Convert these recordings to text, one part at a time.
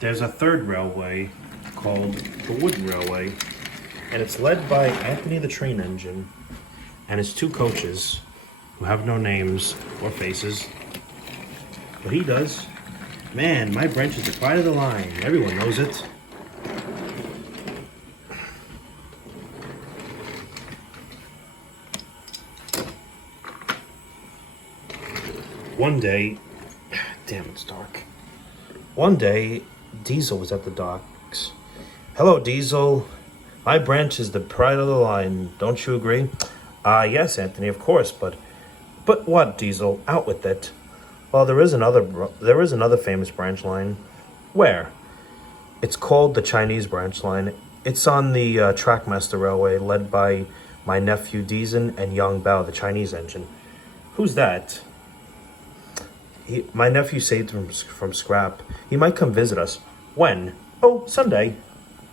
There's a third railway called the Wooden Railway, and it's led by Anthony the Train Engine and his two coaches, who have no names or faces, but he does. Man, my branch is the pride of the line. Everyone knows it. One day, damn, it's dark. One day, Diesel was at the docks. Hello, Diesel. My branch is the pride of the line. Don't you agree? Yes, Anthony, of course, but what, Diesel? Out with it. Well, there is another famous branch line. Where? It's called the Chinese branch line. It's on the Trackmaster Railway, led by my nephew Deezen and Yong, the Chinese engine. Who's that? My nephew saved him from scrap. He might come visit us. When? Oh, Sunday.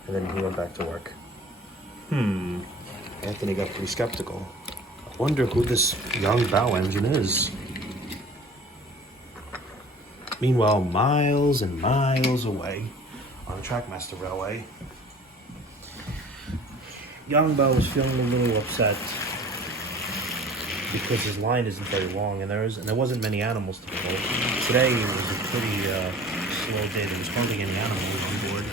And then he went back to work. Anthony got pretty skeptical. I wonder who this Yong engine is. Meanwhile, miles and miles away on the Trackmaster Railway, Yong was feeling a little upset because his line isn't very long, and there wasn't many animals to pull. Today was a pretty slow day. There was hardly any animals on board,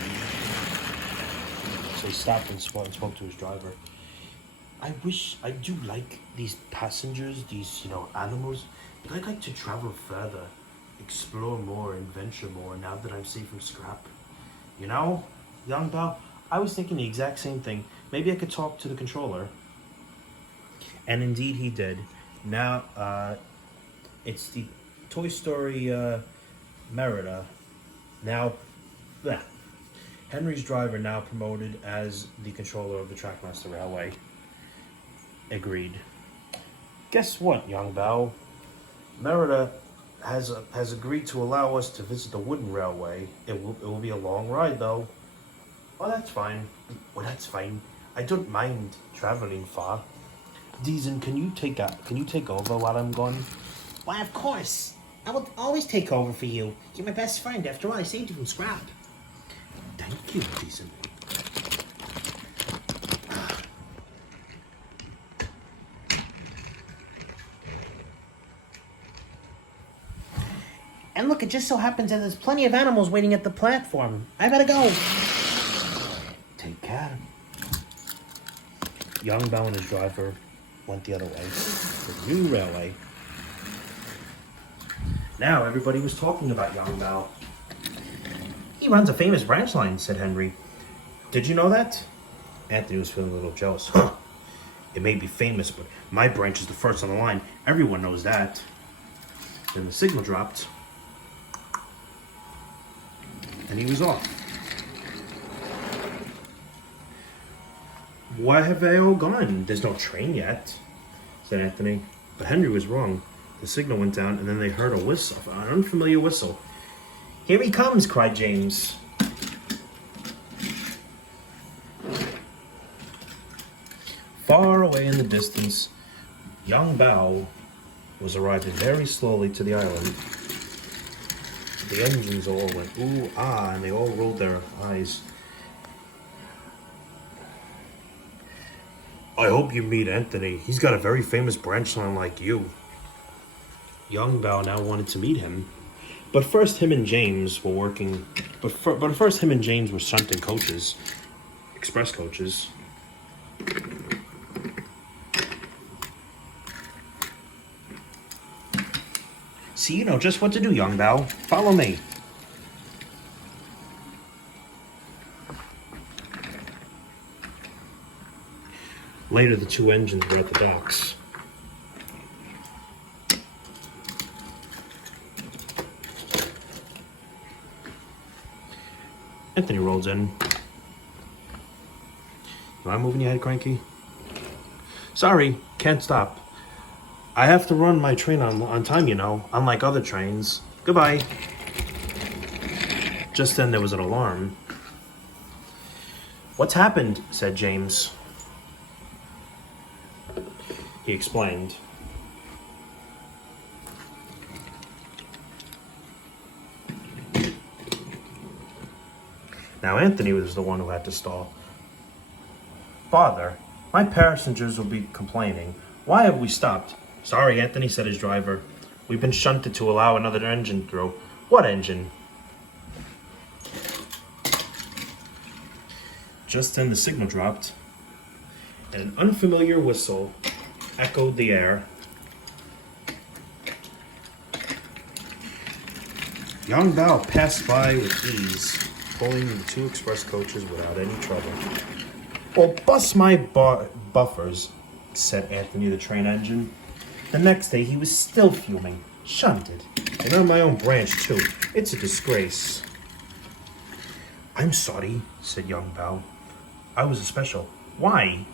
so he stopped and spoke to his driver. I do like these passengers, these animals, but I'd like to travel further, explore more, and venture more. Now that I'm safe from scrap, Yong Bao, I was thinking the exact same thing. Maybe I could talk to the controller. And indeed he did. Now, it's the Toy Story Merida. Now, Henry's driver, now promoted as the controller of the Trackmaster Railway. Agreed. Guess what, Yong Bao? Merida has agreed to allow us to visit the Wooden Railway. It will be a long ride, though. Oh, that's fine. Well, that's fine. I don't mind traveling far. Deezen, can you take over while I'm gone? Why, of course. I will always take over for you. You're my best friend. After all, I saved you from scrap. Thank you, Deezen. And look, it just so happens that there's plenty of animals waiting at the platform. I better go. Take care. Yong Bao and his driver went the other way. The new railway. Now everybody was talking about Yong Bao. He runs a famous branch line, said Henry. Did you know that? Anthony was feeling a little jealous. Huh. It may be famous, but my branch is the first on the line. Everyone knows that. Then the signal dropped. And he was off. Why have they all gone? There's no train yet, said Anthony. But Henry was wrong. The signal went down, and then they heard a whistle, an unfamiliar whistle. Here he comes, cried James. Far away in the distance, Yong Bao was arriving very slowly to the island. The engines all went ooh, ah, and they all rolled their eyes. I hope you meet Anthony. He's got a very famous branch line like you. Yong Bao now wanted to meet him, but first him and James were working. But first him and James were sent in coaches, express coaches. See, you know just what to do, Yong Bao. Follow me. Later, the two engines were at the docks. Anthony rolls in. Am I moving your head, Cranky? Sorry, can't stop. I have to run my train on time, unlike other trains. Goodbye. Just then there was an alarm. What's happened? Said James. He explained. Now Anthony was the one who had to stall. Father, my passengers will be complaining. Why have we stopped? Sorry, Anthony, said his driver. We've been shunted to allow another engine through. What engine? Just then the signal dropped, and an unfamiliar whistle echoed the air. Yong Bao passed by with ease, pulling the two express coaches without any trouble. Well, bust my buffers, said Anthony the train engine. The next day he was still fuming. Shunted. And on my own branch, too. It's a disgrace. I'm sorry, said Yong Bao. I was a special. Why?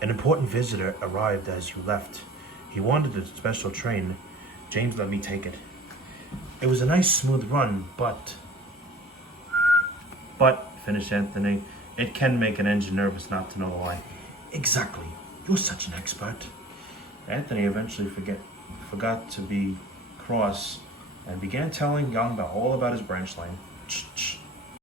An important visitor arrived as you left. He wanted a special train. James let me take it. It was a nice smooth run, but, finished Anthony, it can make an engine nervous not to know why. Exactly. You're such an expert. Anthony eventually forgot to be cross and began telling Yong Bao all about his branch line.